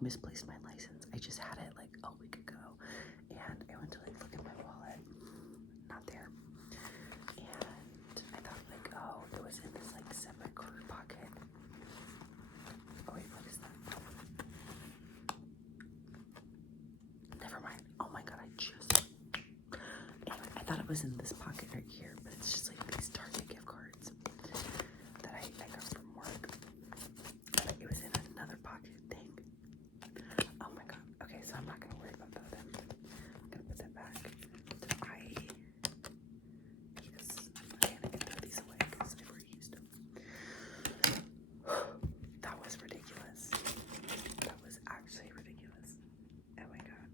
misplaced my license. I just had it like a week ago, and I went to like look at my wallet, not there. And I thought like, oh, it was in this like separate corner pocket. Oh wait, what is that? Never mind. Oh my god, anyway, I thought it was in this pocket right here, but it's just like these Target gift cards that I got from work. But it was in another pocket thing. Oh my god. Okay, so I'm not gonna worry about that then. I'm gonna put that back. Okay, I can throw these away because I've already used them. That was ridiculous. That was actually ridiculous. Oh my god.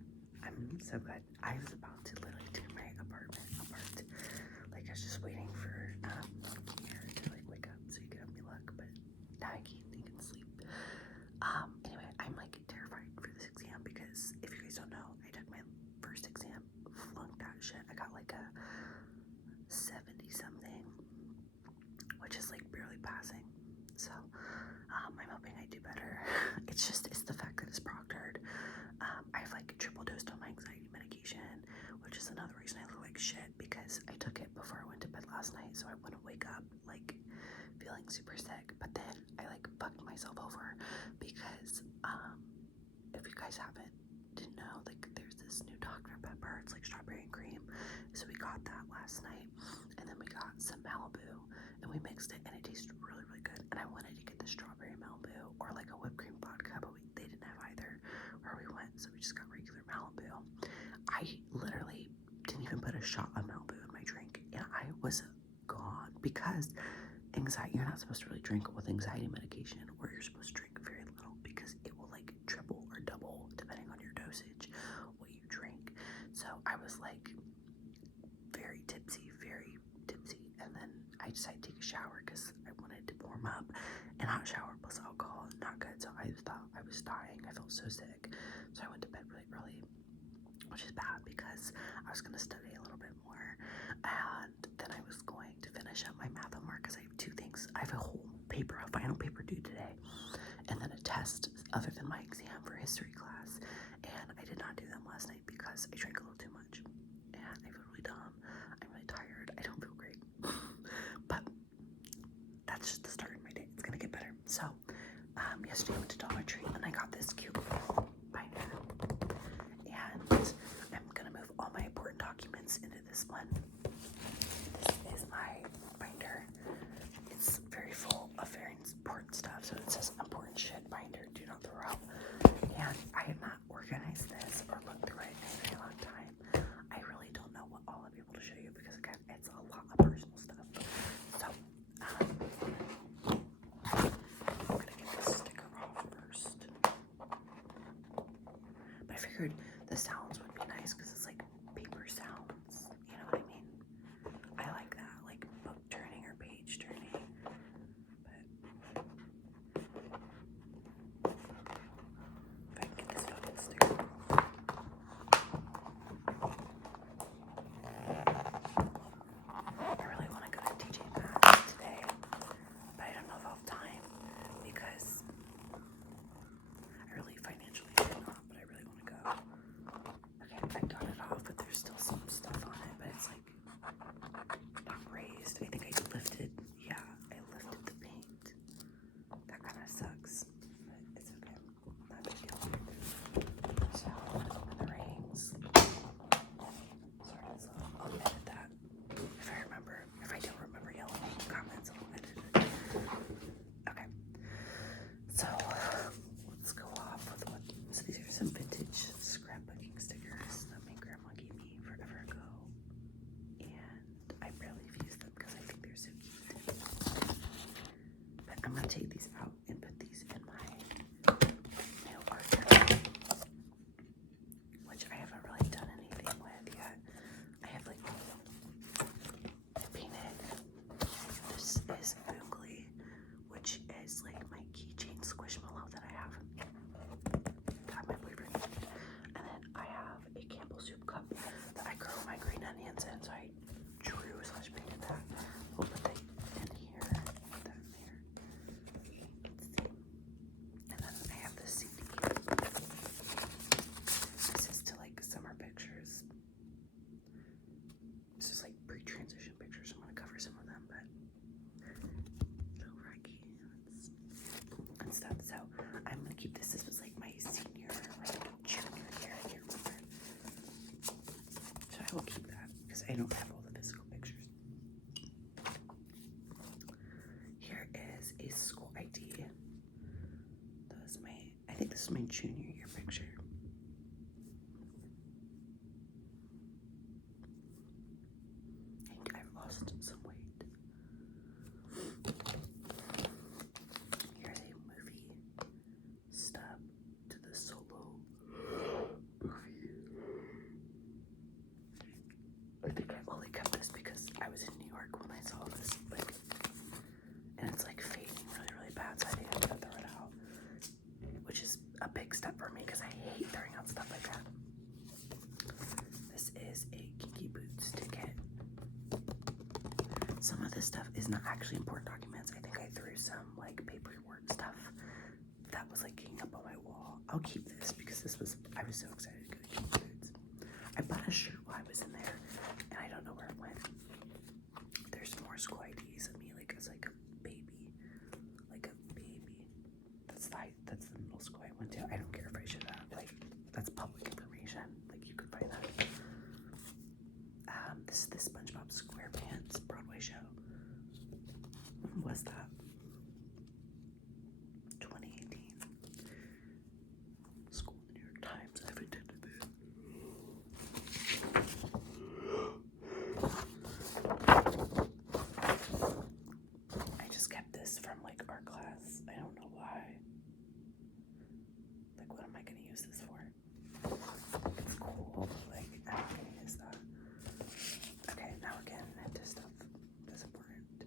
I'm so good. I was about to literally tear my apartment apart. Like I was just waiting for Kier to like wake up so he could help me look, but now I can't think and sleep. Anyway, I'm like terrified for this exam because if you guys don't know, I took my first exam, flunked that shit. I got like a 70 something, which is like barely passing. So I'm hoping I do better. It's the fact that it's proctored. I have like triple dosed on my anxiety medication, which is another reason I look like shit because I took it before I went to bed last night, so I wouldn't wake up like feeling super sick. But then I like fucked myself over because if you guys didn't know, like there's this new Dr. Pepper. It's like strawberry and cream. So we got that last night, and then we got some Malibu, and we mixed it, and it tasted really, really good. And I wanted to get the strawberry Malibu or like a whipped cream vodka, but they didn't have either where we went, so we just got regular Malibu. I literally didn't even put a shot of Malibu in my drink, and I was gone because anxiety. You're not supposed to really drink with anxiety medication, or you're supposed to drink very little because it will like triple or double depending on your dosage what you drink. So I was like very tipsy, and then I decided to take a shower because I wanted to warm up, and hot shower plus alcohol is not good. So I thought I was dying. I felt so sick, so I went to bed really early, which is bad because I was going to study a little bit more, and then I was going to finish up my math homework because I have two things. I have a whole paper, a final paper due today, and then a test other than my exam for history class, and I did not do them last night because I drank a little too much, and I feel really dumb. I'm really tired. I don't feel great, but that's just the start of my day. It's gonna get better. So yesterday I went to Dollar Tree and I got this cute binder, and I'm gonna move all my important documents into this one. This is my binder. It's very full of very important stuff. So it says important shit binder, do not throw out. And I have not organized this or looked through it in a very long time. I really don't know what all I'll be able to show you because again, it's a lot of personal stuff. So I'm gonna get this sticker off first. But I figured the sounds would be nice because it's like paper sounds. You know what I mean? I like that, like book turning or page turning. But if I can get this fucking sticker off. I really want to go to TJ Maxx today, but I don't know if I'll have time because I really financially did not, but I really want to go. Okay, I got it off, but there's still some stuff on it, but it's like not raised. I think I lifted, yeah, I lifted the paint. That kind of sucks, but it's okay. Not a big deal. So I'm gonna open the rings. Sorry, so I'll edit that. If I remember, if I don't remember yelling in the comments, I'll edit it. Okay. So let's go off with what. So these are some vintage scrapbooking stickers that my grandma gave me forever ago, and I barely use them because I think they're so cute. But I'm gonna take these out and put these in my nail art journal, which I haven't really done anything with yet. I have like painted. This is Oogly, which is like my keychain squishmallow that I have. That my boyfriend made. And then I have a Campbell soup cup that I grow my green onions in, so I drew / painted that. We'll put that in here, put that in there. You can see. And then I have this CD. I'll keep that because I don't have all the physical pictures. Here is a school ID. I think this is my junior year picture. I think I've lost some weight. Here's a movie stub to the Solo movie. I think I only kept this because I was in New York when I saw this, and it's like fading really, really bad, so I think I'm gonna throw it out, which is a big step for me because I hate throwing out stuff like that. This is a Kinky Boots ticket. Some of this stuff is not actually important documents. I think I threw some like paperwork stuff that was like hanging up on my wall. I'll keep this because I was so excited to go to Kinky Boots. I bought a shirt while I was in there, and I don't know where it went. There's more school IDs of me like as like a baby. That's the middle school I went to. I don't care if I should have, like, that's public information. Like, you could find that. This is the SpongeBob SquarePants Broadway show. When was that? 2018. School in the New York Times. I've attended it. I just kept this from like art class. I don't know why. Like, what am I gonna use this for? It's cool, but like, I'm not gonna use that. Okay, now we're getting into stuff that's important.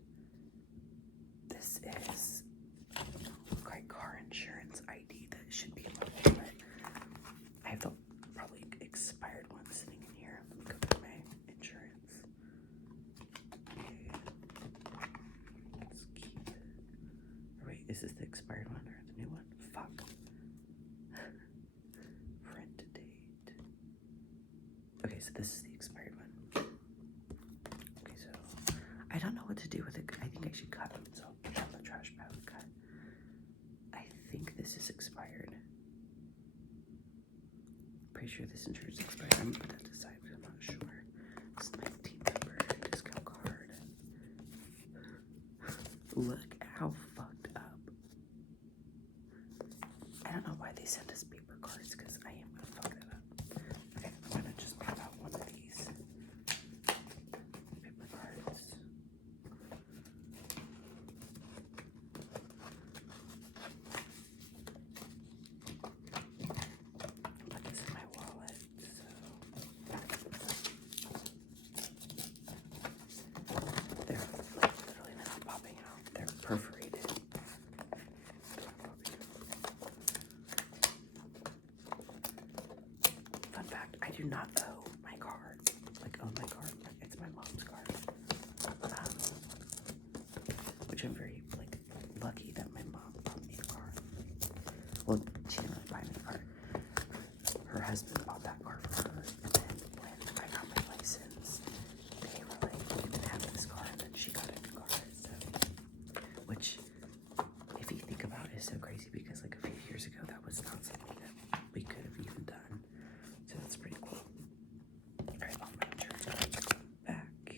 This is like car insurance ID that should be in my wallet. I have the probably expired one sitting in here. Let me go through my insurance. Okay. Let's keep it. Wait, is this the expired one or the new one? Fuck. Print date. Okay, so this is the expired one. Okay, so I don't know what to do with it. I think I should cut them. So I'll put it on the trash bag and cut. I think this is expired. Pretty sure this insurance expired. I'm gonna put that aside, but I'm not sure. It's 19 number discount card. Look how fucked up. I don't know why they sent us paper cards because I am gonna fuck that up. Okay, I'm gonna just put out one of these paper cards. Put this in my wallet. They're like literally not popping out. They're perforated. Fun fact, I do not owe my card. Like, own my card. Like, it's my mom's card. Which I'm very, like, lucky that my mom bought me a car. Well, she didn't really buy me a car. Her husband bought that car for her. And then when I got my license, they were like, you can have this car. And then she got a new car. So, which, if you think about it, is so crazy because, like, a few years ago, that was not something that we could have even done. So that's pretty cool. Alright, all my insurance cards back.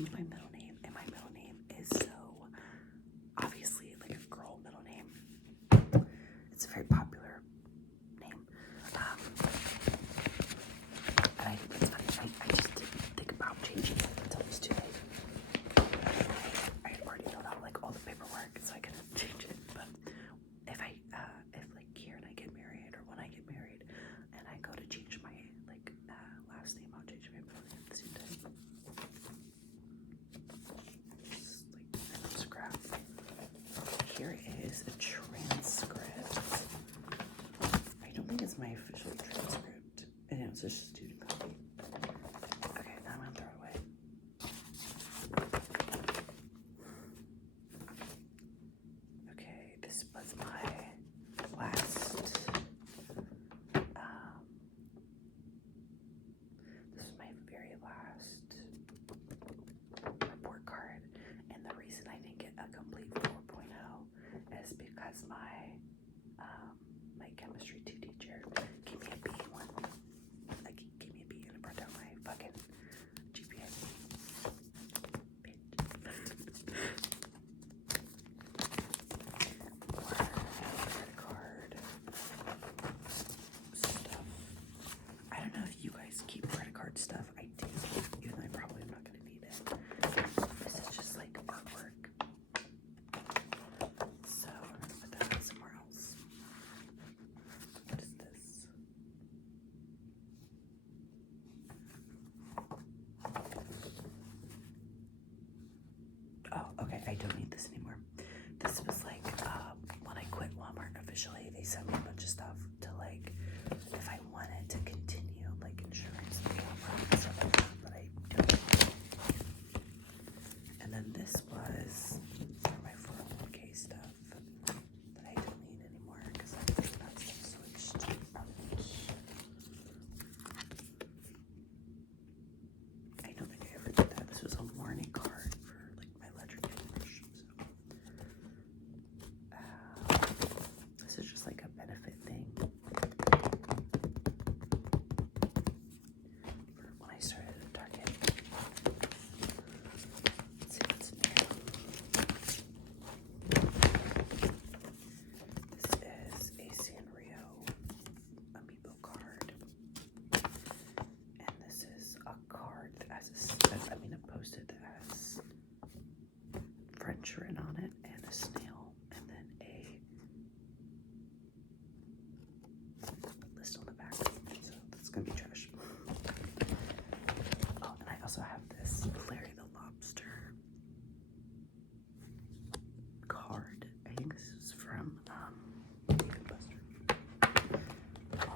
changed my middle name, and my middle name is so obviously like a girl middle name. It's a very popular name. And it's funny, I just didn't think about changing it until it was too late. I had already filled out like all the paperwork, so I couldn't change it. But if like here and I get married, or when I get married, and I go to change my like last name, I'll change my middle name at the same time. Just like random scrap. Here is a transcript. I don't think it's my official transcript. And it's just a student copy. Okay, now I'm gonna throw it away. Okay, this was my last, this is my very last report card. And the reason I didn't get a complete 4.0 is because my chemistry 2 teacher gave me a B1. Like, he gave me a B and it brought down my fucking GPA. Bitch. More credit card stuff. I don't know if you guys keep credit card stuff. I do, even though I probably am not going to need it. This is just like artwork. So I'm going to put that somewhere else. What is this? Oh, okay. I don't need this anymore. This was like when I quit Walmart officially, they sent me a bunch of stuff to like if I wanted to continue like insurance with Walmart and stuff like that, but I don't. And then this was for my 401k stuff that I don't need anymore because I think that stuff switched out. I don't think I ever did that. This was a warning card for like my ledger cash. So this is just like a benefit thing for when I started at Target. Let's see what's new. This is a Sanrio amiibo card. And this is a card that has a post-it that has French written on it and a snail and then a list on the back. So that's gonna be trash. Oh, and I also have this Larry the Lobster card. I think this is from Dave & Buster. Oh,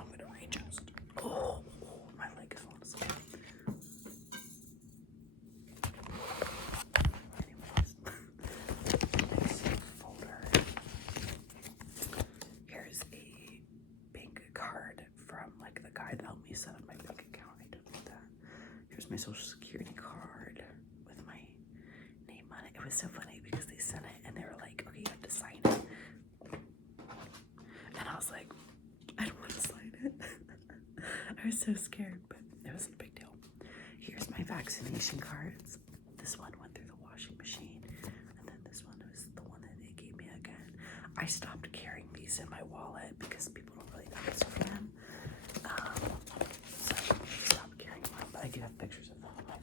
I'm gonna readjust. Oh, my leg is falling asleep. Anyways, next folder. Here's a bank card from like the guy that helped me set up my bank account. I don't need that. Here's my social security card with my name on it. It was so funny because they sent it and they were like, okay, you have to sign it. And I was like, I don't want to sign it. I was so scared, but it wasn't a big deal. Here's my vaccination cards. This one went through the washing machine, and then this one was the one that they gave me again. I stopped carrying these in my wallet because people don't really ask for them. So I stopped carrying them, but I do have pictures of them on my phone.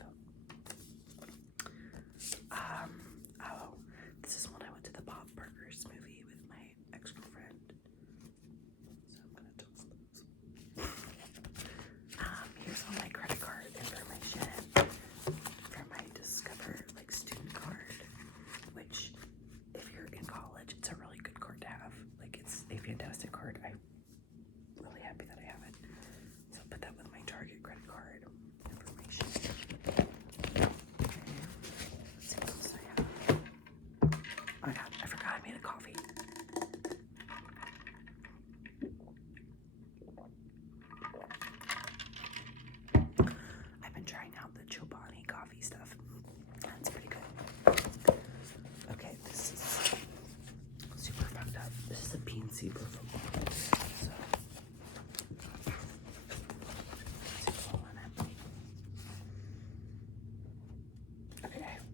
Oh, this is when I went to the Bob Burgers movie with my ex-girlfriend. So I'm gonna toss those. Here's all my credit card information for my Discover like student card, which if you're in college, it's a really good card to have. Like it's a fantastic card. I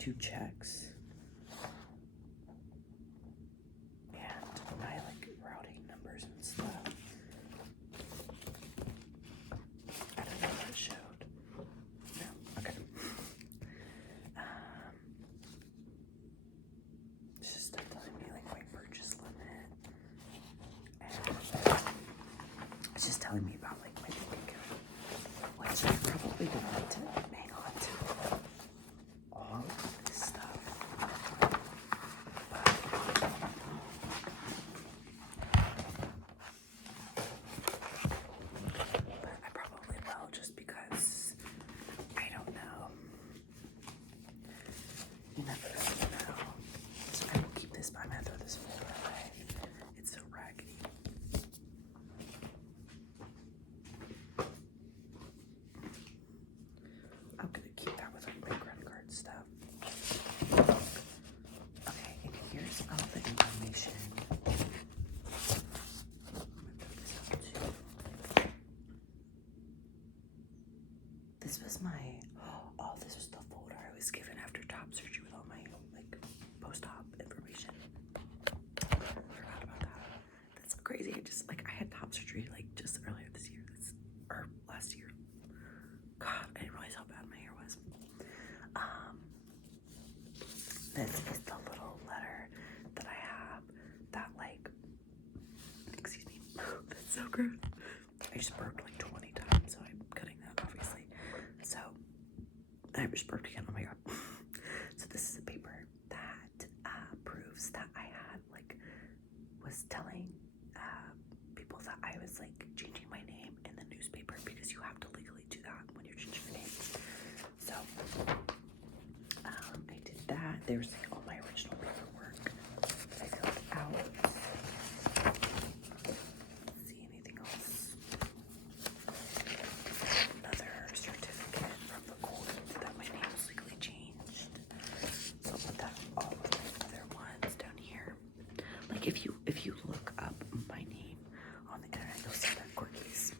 2 checks. And my like routing numbers and stuff. I don't know if it showed. No, okay. It's just telling me like my purchase limit. And it's just telling me about like my bank account. Which I probably don't need to hang on to all of this stuff. But I probably will, just because I don't know. You never really know. So I will keep this, but I'm gonna throw this folder away. It's so raggedy. I'm gonna keep that with like my credit card stuff. Okay, and here's all the information. This was my, this was the folder I was given after top surgery with all my like post-op information. Forgot about that. That's so crazy. I had top surgery like just earlier this year. Or last year. God, I didn't realize how bad my hair was. This is the little letter that I have that like, excuse me, that's so gross. I just burped like 20 times, so I'm cutting that obviously. So, I just burped again, oh my god. So this is a paper that proves that I had was telling people that I was like changing my name in the newspaper, because you have to legally do that when you're changing your name. So, I did that. There's like all my original paperwork that I filled out. Let's see, anything else? Another certificate from the court that my name was legally changed. So I'll put that all of my other ones down here. Like if you look up my name on the internet, you'll see that court case.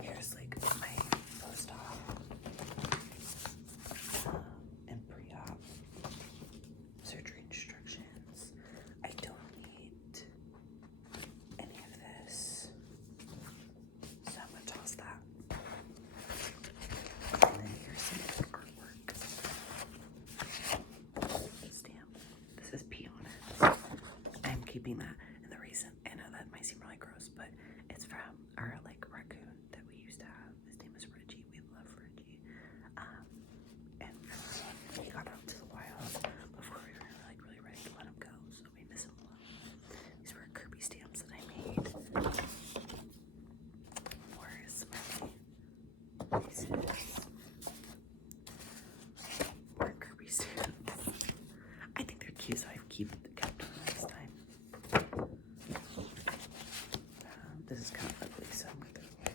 Here's like my post-op and pre-op surgery instructions. I don't need any of this, so I'm gonna toss that. And then here's some artwork. Stamp. This is pee on it. I'm keeping that. And the reason, I know that might seem really gross, but it's from our like raccoon that we used to have. His name is Reggie. We love Reggie. And he got out to the wild before we were like really ready to let him go, so we miss him a lot. These were Kirby stamps that I made. Where is my pieces? More Kirby stamps. I think they're cute, so I've kept them this time. This is kind of ugly, so I'm gonna throw it away.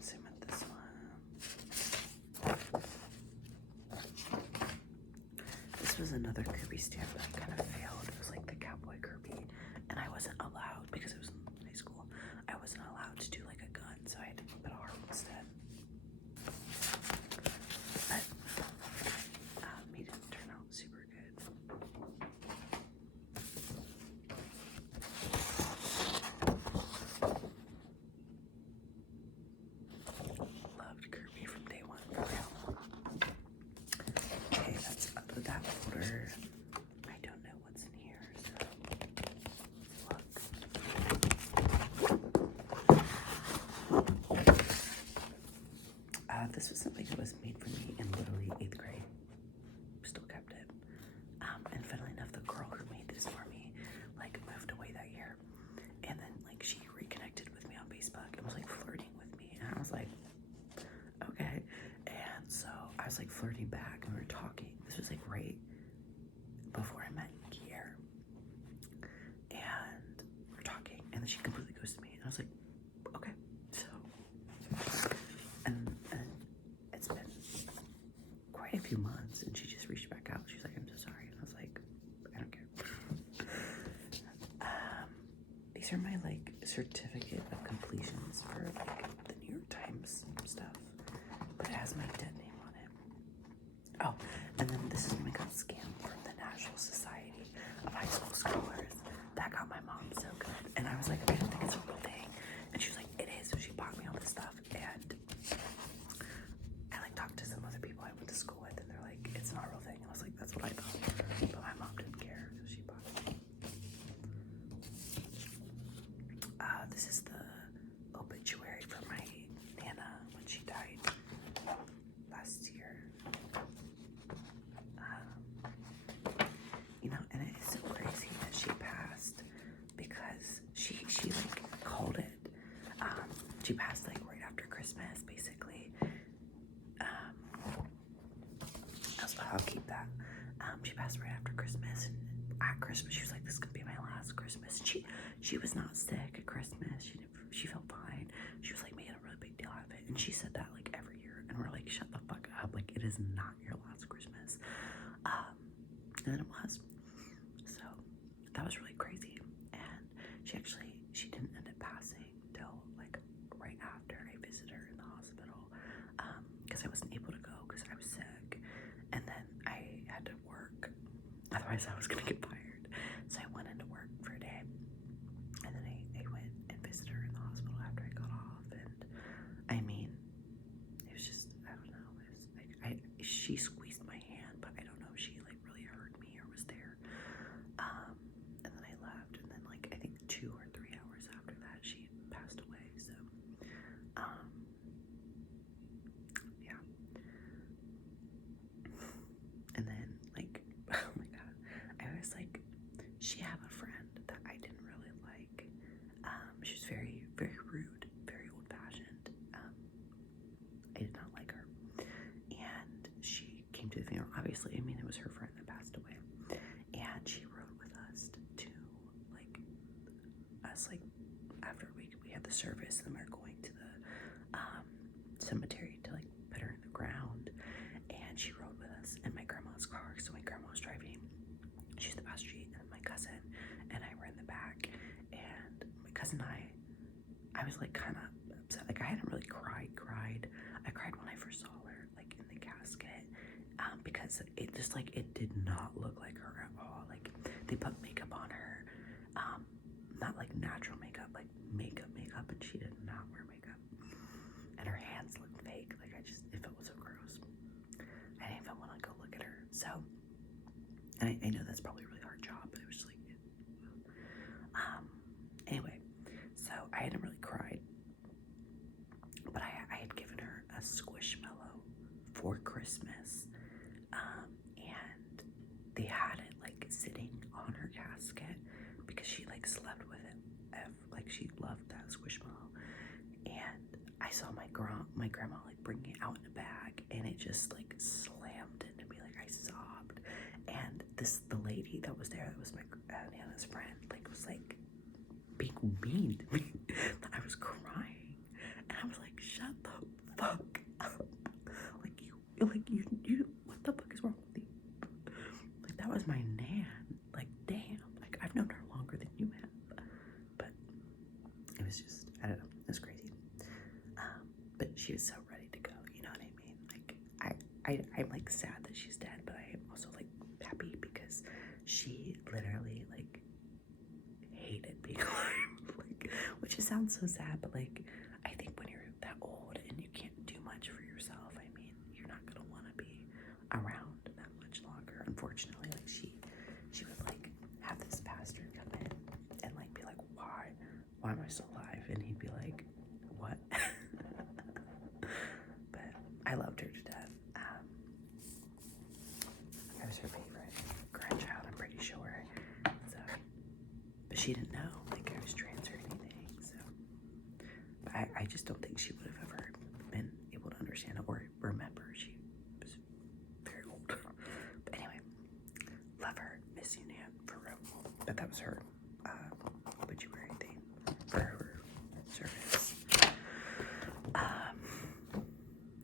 Same with this one. This was another Kirby stamp that kind of failed. It was like the Cowboy Kirby, and I wasn't allowed, because it was in high school, I wasn't allowed to do like a gun, so I had to put a heart instead. But he didn't turn out super good. Loved Kirby from day one, for real. Okay, that's out of that folder. I don't know what's in here, so let's look. This was something that was made for me in literally 8th grade. Still kept it. And funnily enough, the girl who made this for me like moved away that year, and then like she reconnected with me on Facebook and was like flirting with me, and I was like, okay. And so I was like flirting back, and we were talking. This was like right before I met Kier, and we were talking, and then she completely ghosted me, and I was like, okay. So and it's been quite a few months, and she just reached back out. She's like, I'm so sorry. And I was like, certificate of completions for like the New York Times stuff, but it has my dead name on it. Oh, and then this is when I got scammed from the National Society of High School Scholars. That got my mom so good, and I was like, I don't think it's a real thing, and she was like, it is. So she bought me all this stuff, and I like talked to some other people I went to school with, and they're like, it's not a real thing. And I was like, that's what I thought, but my mom didn't care, so she bought it. This is the obituary for my Nana when she died last year. You know, and it's so crazy that she passed because she like called it. She passed like right after Christmas, basically. I'll keep that. She passed right after Christmas, and at Christmas she was like, "This could be my last Christmas." She was not sick at Christmas. She felt fine. She was like making a really big deal out of it, and she said that like every year, and we're like, "Shut the fuck up! Like it is not your last Christmas." And then it was. So that was really crazy. And she didn't end up passing till like right after I visited her in the hospital, because I wasn't able to go because I was sick, and then I had to work. Otherwise, I was gonna get fired. So I went into work for a day, and then I went and visited her in the hospital after I got off. And I mean, it was just, I don't know. It was like she squeezed my hand, but I don't know if she like really heard me or was there. And then I left, and then like I think 2 or 3 hours after that, she passed away. So, yeah. And then like, oh my god, I was like, she had a friend that I didn't really like. She was very, very rude, very old-fashioned. I did not like her. And she came to the funeral. Obviously, I mean, it was her friend that passed away. And she rode with us to like after we had the service, and we were going to the cemetery to like put her in the ground. And she rode with us in my grandma's car. So my grandma was driving. She's the passenger, and my cousin and I were in the back. And my cousin and I was like kind of upset. Like I hadn't really cried. I cried when I first saw her, like in the casket, because it just like, it did not look like her at all. Like they put makeup on her, not like natural makeup, like makeup, and she did not wear makeup. And her hands looked fake. Like it felt so gross. I didn't even want to go look at her. So, and I know that's probably a really hard job, but it was just like, anyway, so I hadn't really cried, but I had given her a squishmallow for Christmas, and they had it like sitting on her casket because she like slept with it, like she loved that squishmallow. And I saw my grandma like bringing it out in a bag, and it just like slammed into me. Like I sobbed, and the lady that was there, that was my Nana's friend, like was like being mean to me. I was crying, and I was like, shut the fuck up. Like you, what the fuck is wrong with you? Like that was my Nan. Like damn, like I've known her longer than you have. But it was just, I don't know, it was crazy. But she was so ready to go, you know what I mean? Like I'm like sad that she's dead, but I am also like happy because she literally like hated being alive. Like, which just sounds so sad, but like I think when you're that old and you can't do much for yourself, I mean, you're not gonna want to be around that much longer. Unfortunately, like she would like have this pastor come in and like be like, why am I still alive? And he'd be like, what? But I loved her to death. I was her favorite grandchild, I'm pretty sure. So, but she didn't know like I was trans or anything. So, but I just don't think she would have ever been able to understand it or remember. She was very old. But anyway, love her, miss you, Nan, for real. But that was her obituary thing for her service.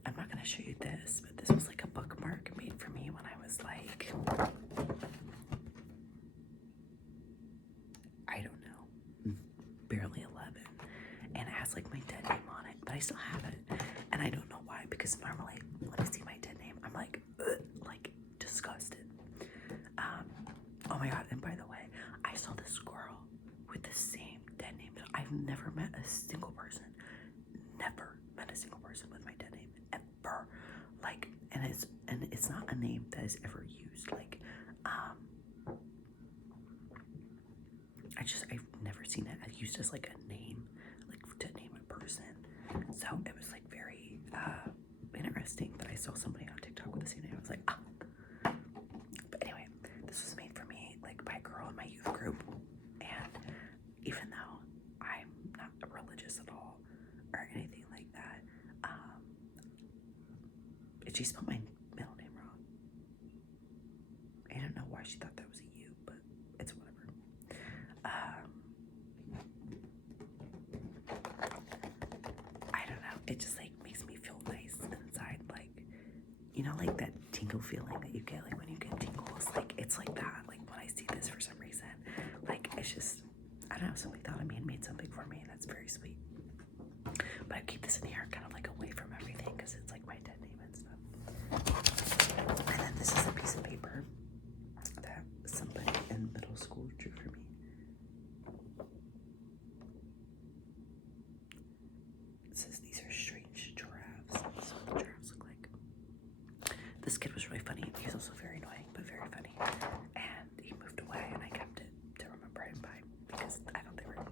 I'm not gonna show you this, but this was like a bookmark made for me when I was like, I don't know, barely 11. because normally when I see my dead name, I'm like, ugh, like disgusted. Oh my god, and by the way, I saw this girl with the same dead name. I've never met a single person, with my dead name, ever. Like, and it's not a name that is ever used. Like, I've never seen it used as like a name, like to name a person. So it was like very interesting that I saw somebody on TikTok with the same name. I was like, ah. But anyway, this was made for me like by a girl in my youth group, and even though I'm not religious at all or anything like that, she spelled my middle name wrong. I don't know why she thought that was a U, but it's whatever. I don't know. It just like makes me feel nice inside, like, you know, like that tingle feeling that you get like when you get tingles. Like it's like that. Like when I see this for some reason, like it's just, I don't know. Somebody thought of me and made something for me, and that's very sweet. But I keep this in here, kind of like away from everything, because it's like my dead name and stuff. And then this is a piece of paper that somebody in middle school drew for me. It says these are strange giraffes. This is what the giraffes look like. This kid was really funny. He's also very annoying, but very funny. And he moved away, and I kept it to remember him by, because I thought they were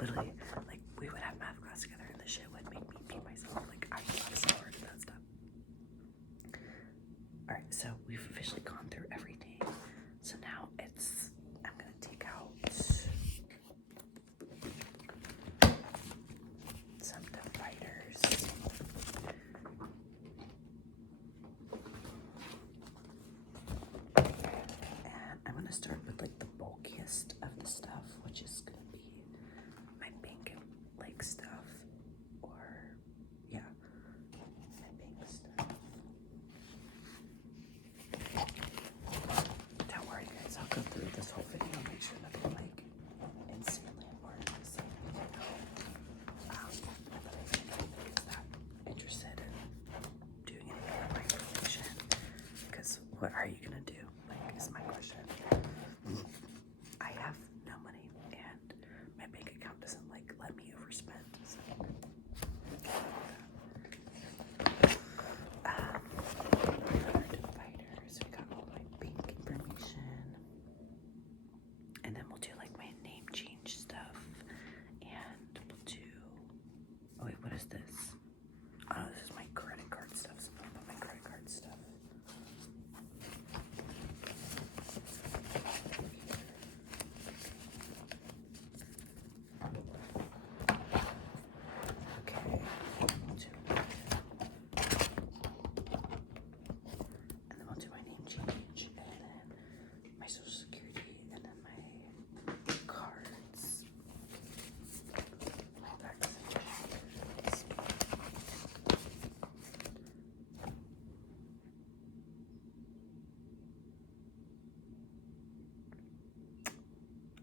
literally, like, we would have math class together, and this shit would make me beat myself. Like, I was so hard at that stuff. Alright, so we've officially gone through everything. So now I'm gonna take out some dividers. And I'm gonna start with like the bulkiest of the stuff, which is gonna be my pink like stuff, or yeah, my pink stuff. Don't worry guys, I'll go through this whole video, make sure nothing like insanely important is saying anything. Not that anybody is that interested in doing anything with my information, because what are you gonna do? Like, is my question. I have no money, and my bank account doesn't like let me overspend. So dividers. We got all my bank information, and then we'll do like my name change stuff, and we'll do. Oh wait, what is this? Oh, this is my credit card stuff. So I'm gonna put my credit card stuff. Okay, and then we'll do my name change, and then my social security, and then my cards, my vaccinations.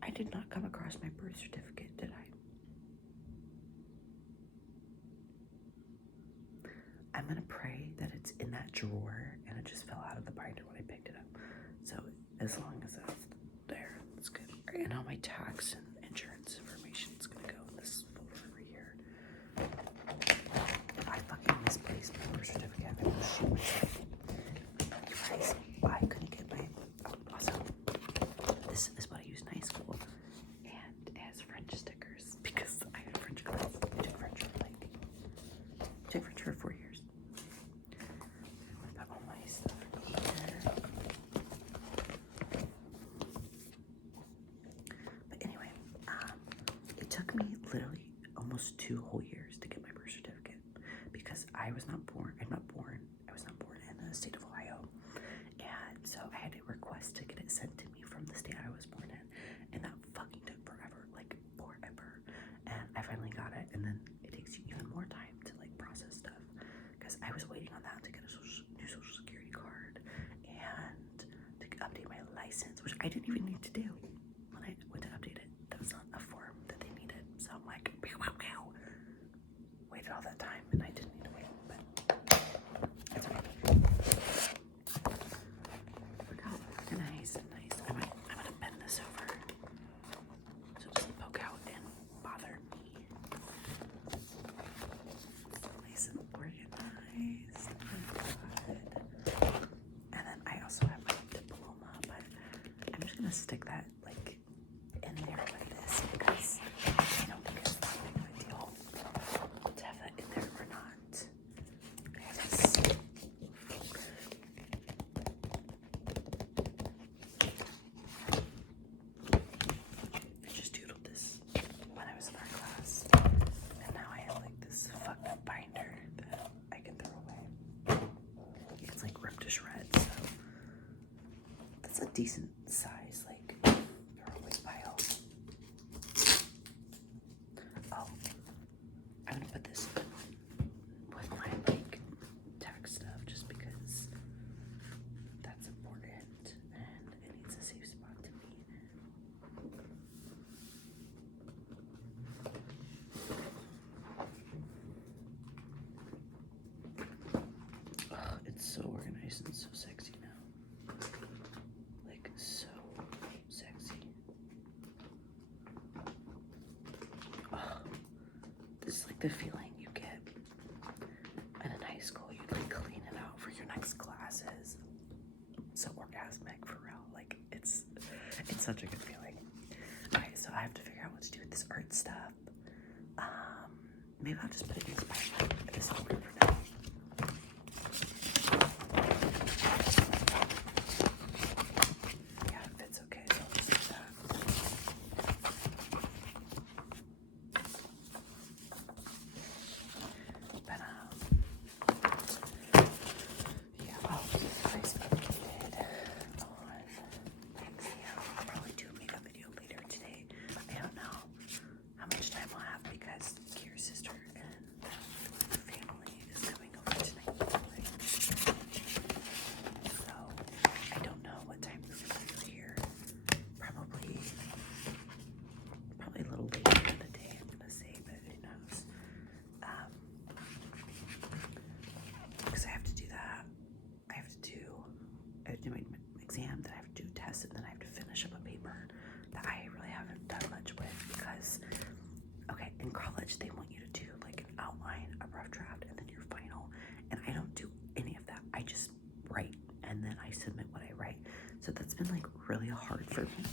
I did not come across my birth certificate, did I? I'm gonna pray that it's in that drawer and it just fell out of the binder when I picked it up. So as long as that's there, it's good. And all my tax and insurance information is gonna go in this folder over here. I fucking misplaced my birth certificate. I'm gonna shoot myself. You guys, I couldn't get my. Also, this is what I used in high school, and it has French stickers because I had French class. I took French for 4 years. I'm gonna put all my stuff in here. But anyway, it took me literally almost 2 whole years to get my birth certificate because I was not born in the state of Ohio, and so I had to request to get it sent to me from the state I was born in, and that fucking took forever, like forever. And I finally got it, and then it takes you even more time to like process stuff because I was waiting on that to get a new social security card and to update my license, which I didn't even need to do when I went to update it. That was not a form that they needed, so I'm like, pew, pew, pew. Waited all that time, and I didn't need to wait, but gonna stick that like in there like this because I don't think it's that big of a deal to have that in there or not. There it is. I just doodled this when I was in art class, and now I have like this fucked up binder that I can throw away. It's like ripped to shreds, so that's a decent size, like, throwaway pile. Oh, I'm gonna put this with my, like, tax stuff just because that's important and it needs a safe spot to be in. Oh, it's so organized and so sexy now. Like, so sexy. Oh, this is like the feeling you get in high school. You'd like clean it out for your next classes. So orgasmic, for real. Like, it's such a good feeling. Okay, so I have to figure out what to do with this art stuff. Maybe I'll just put it in this pile. This will work for now. Yeah, it fits okay, so I'll just do that. But yeah, I'll keep you guys updated on next video. I'll probably do a makeup video later today. I don't know how much time I'll have because Kira's sister and her family is coming over tonight. So I don't know what time we're gonna be here. Probably a little later in the day, I'm gonna say, but who knows? Because I have to do that. I have to do my exam, then I have to do a test, and then I have to finish up a paper that I really haven't done much with because, okay, in college they want you to do like an outline, a rough draft, and then your final, and I don't do any of that. I just write, and then I submit what I write. So that's been like really hard for me,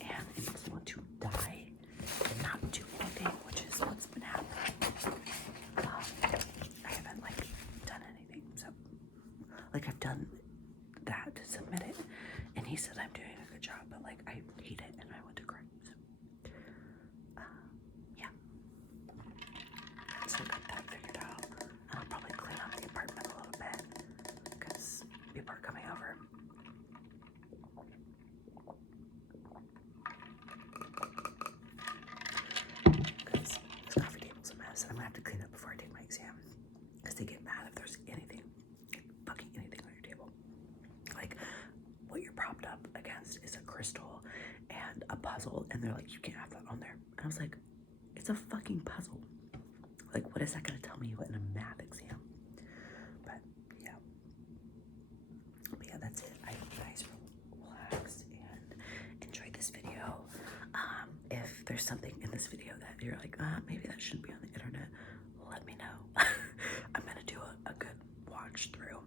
and it makes me want to die and not do anything, which is what's been happening. I haven't like done anything, so like I've done that to submit it, and he said I'm doing a good job, but like I hate it and I want to cry. So yeah, so I got that figured out. I'll probably clean up the apartment a little bit because people are coming over. Because this coffee table's a mess. I'm gonna have to clean up before I take my exam because they get mad if there's anything, fucking anything on your table. Like what you're propped up against is a crystal and a puzzle, and they're like, you can't have that on there. And I was like, it's a fucking puzzle. Like, what is that gonna tell me in a math exam? But yeah, that's it. I hope you guys relaxed and enjoyed this video. If there's something in this video that you're like, maybe that shouldn't be on the internet, let me know. I'm gonna do a good watch through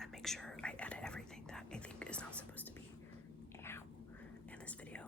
and make sure I edit everything that I think is not supposed to be in this video.